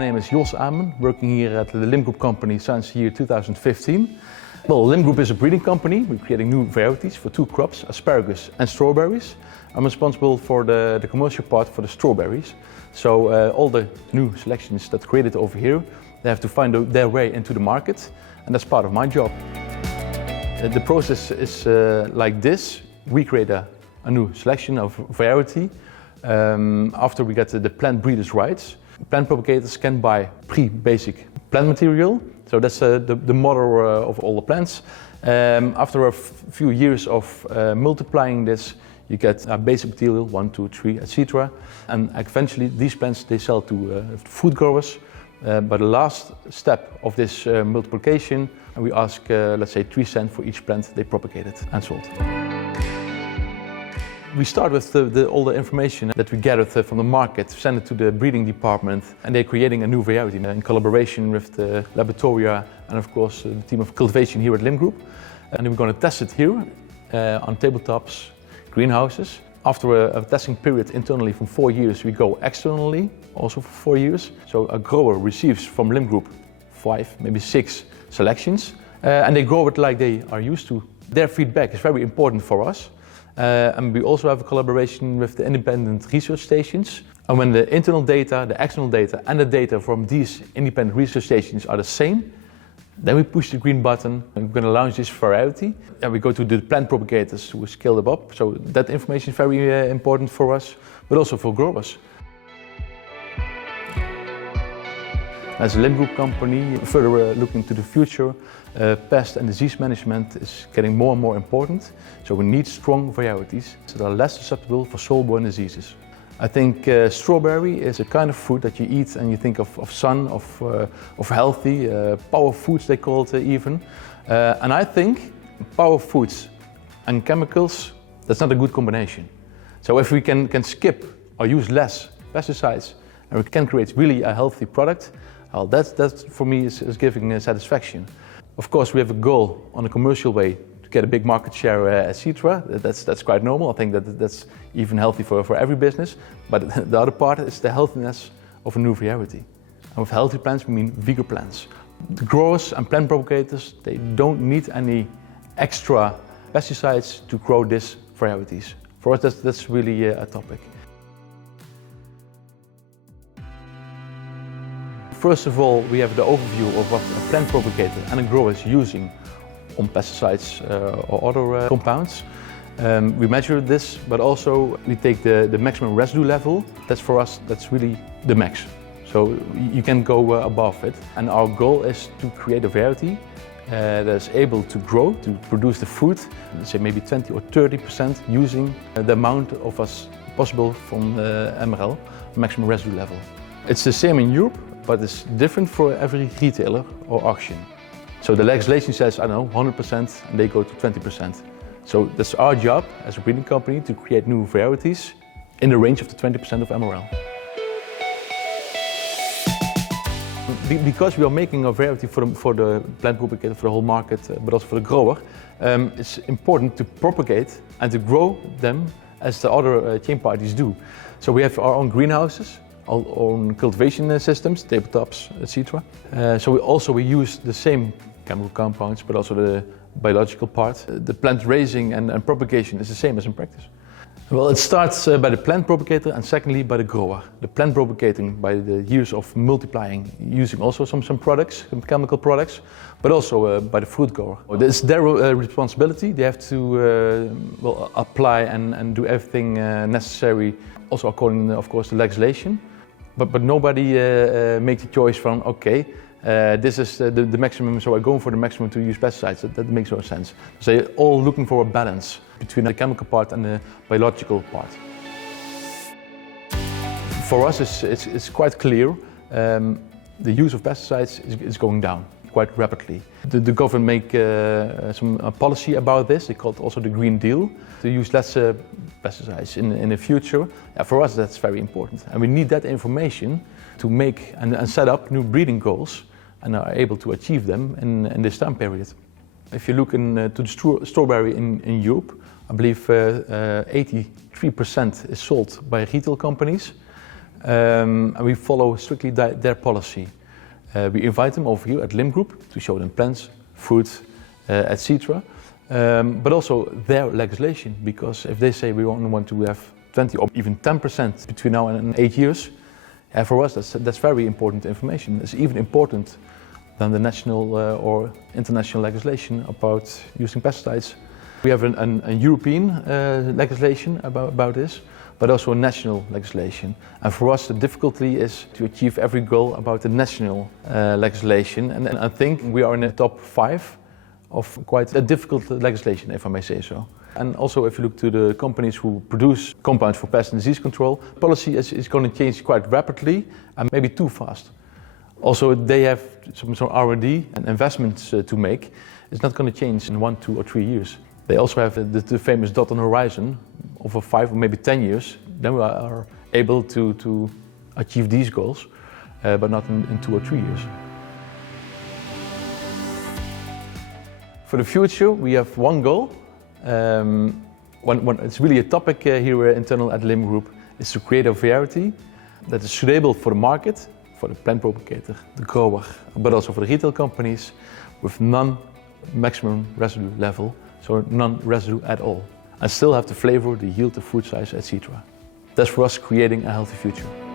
name is Jos Amen, working here at the Limgroup company since year 2015. Well, Limgroup is a breeding company. We're creating new varieties for two crops, asparagus and strawberries. I'm responsible for the commercial part for the strawberries. So all the new selections that are created over here, they have to find their way into the market, and that's part of my job. The process is like this. We create a new selection of variety. After we get the plant breeders' rights, plant propagators can buy pre-basic plant material. So that's the mother of all the plants. After a few years of multiplying this, you get a basic material, 1, 2, 3, etc. And eventually these plants they sell to food growers. But the last step of this multiplication, we ask, let's say, 3 cents for each plant they propagated and sold. We start with all the information that we gathered from the market, send it to the breeding department, and they're creating a new variety in collaboration with the laboratoria and of course the team of cultivation here at Limgroup. And we're going to test it here on tabletops, greenhouses. After a testing period internally from 4 years, we go externally also for 4 years. So a grower receives from Limgroup 5, maybe 6 selections, and they grow it like they are used to. Their feedback is very important for us. And we also have a collaboration with the independent research stations. And when the internal data, the external data and the data from these independent research stations are the same, then we push the green button and we're going to launch this variety. And we go to the plant propagators to scale them up. So that information is very important for us, but also for growers. As a Limgroup company, further looking to the future, pest and disease management is getting more and more important. So we need strong varieties that are less susceptible for soil-borne diseases. I think strawberry is a kind of fruit that you eat and you think of sun, of healthy, power foods they call it even. And I think power foods and chemicals, that's not a good combination. So if we can skip or use less pesticides and we can create really a healthy product, well, that for me is giving satisfaction. Of course, we have a goal on a commercial way to get a big market share, etc. That's quite normal. I think that's even healthy for every business. But the other part is the healthiness of a new variety. And with healthy plants, we mean vegan plants. The growers and plant propagators, they don't need any extra pesticides to grow these varieties. For us, that's really a topic. First of all, we have the overview of what a plant propagator and a grower is using on pesticides or other compounds. We measure this, but also we take the maximum residue level. That's for us, that's really the max. So you can go above it. And our goal is to create a variety that is able to grow, to produce the fruit, say maybe 20 or 30% using the amount of as possible from MRL, maximum residue level. It's the same in Europe, but it's different for every retailer or auction. So the legislation says, I don't know, 100% and they go to 20%. So that's our job as a breeding company to create new varieties in the range of the 20% of MRL. Because we are making a variety for the plant propagator, for the whole market, but also for the grower, it's important to propagate and to grow them as the other chain parties do. So we have our own greenhouses, our own cultivation systems, tabletops, etc. So we use the same chemical compounds, but also the biological part. The plant raising and propagation is the same as in practice. Well, it starts by the plant propagator and secondly by the grower. The plant propagating by the years of multiplying, using also some products, some chemical products, but also by the fruit grower. It's their responsibility. They have to apply and do everything necessary, also according, of course, to legislation. But nobody makes the choice from, okay, this is the maximum, so I'm going for the maximum to use pesticides. That makes no sense. So they're all looking for a balance between the chemical part and the biological part. For us, it's quite clear. The use of pesticides is going down quite rapidly. The government make some policy about this. They call it also the Green Deal, to use less pesticides in the future. Yeah, for us, that's very important. And we need that information to make and set up new breeding goals and are able to achieve them in this time period. If you look to the strawberry in Europe, I believe 83% is sold by retail companies. and we follow strictly their policy. We invite them over here at Limgroup to show them plants, fruit, etc. But also their legislation, because if they say we only want to have 20 or even 10% between now and 8 years, for us that's very important information. It's even important than the national or international legislation about using pesticides. We have a European legislation about this, but also a national legislation. And for us the difficulty is to achieve every goal about the national legislation, and I think we are in the top 5 of quite a difficult legislation, if I may say so. And also if you look to the companies who produce compounds for pest and disease control, policy is going to change quite rapidly and maybe too fast. Also they have some R&D and investments to make. It's not going to change in 1, 2 or 3 years. They also have the famous dot on the horizon over 5 or maybe 10 years. Then we are able to achieve these goals, but not in 2 or 3 years. For the future, we have one goal. It's really a topic here internal at Limgroup, is to create a variety that is suitable for the market, for the plant propagator, the grower, but also for the retail companies, with non-maximum residue level, so non-residue at all, and still have the flavor, the yield, the fruit size, etc. That's for us creating a healthy future.